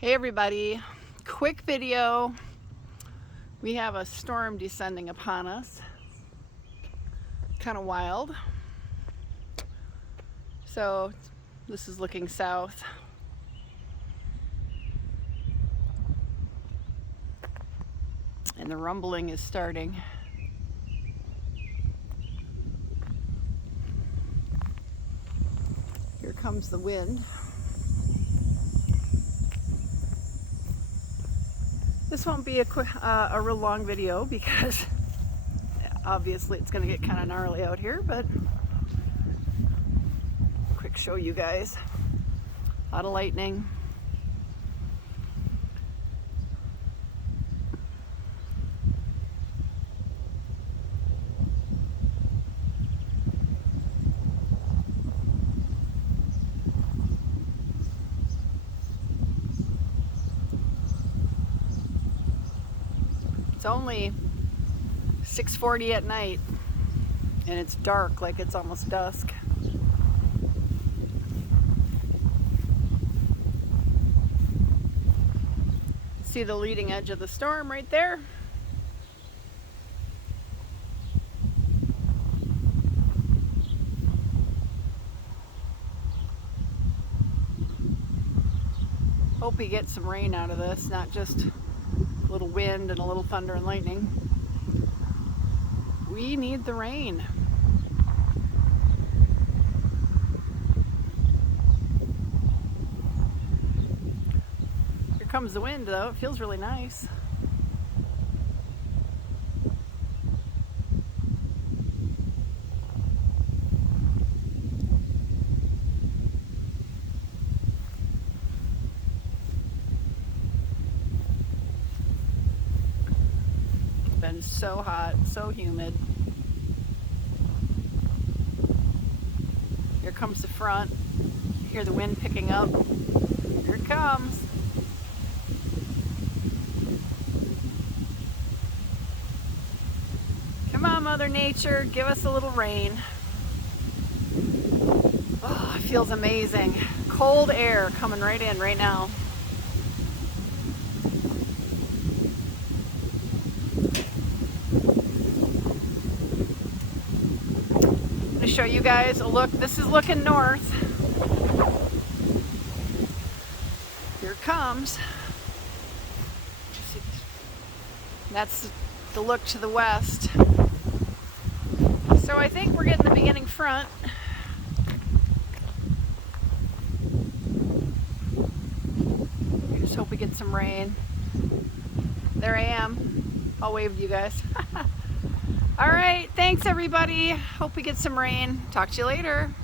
Hey everybody, quick video. We have a storm descending upon us. Kind of wild. So this is looking south. And the rumbling is starting. Here comes the wind. This won't be a real long video because obviously it's going to get kind of gnarly out here, but quick show you guys. A lot of lightning. It's only 6:40 at night and it's dark, like it's almost dusk. See the leading edge of the storm right there? Hope we get some rain out of this, not just a little wind and a little thunder and lightning. We need the rain. Here comes the wind though. It feels really nice. Been so hot, so humid. Here comes the front. Hear the wind picking up. Here it comes. Come on, Mother Nature, give us a little rain. Oh, it feels amazing. Cold air coming right in right now. Show you guys a look. This is looking north. Here it comes. That's the look to the west. So I think we're getting the beginning front. I just hope we get some rain. There I am. I'll wave to you guys. All right, thanks everybody. Hope we get some rain. Talk to you later.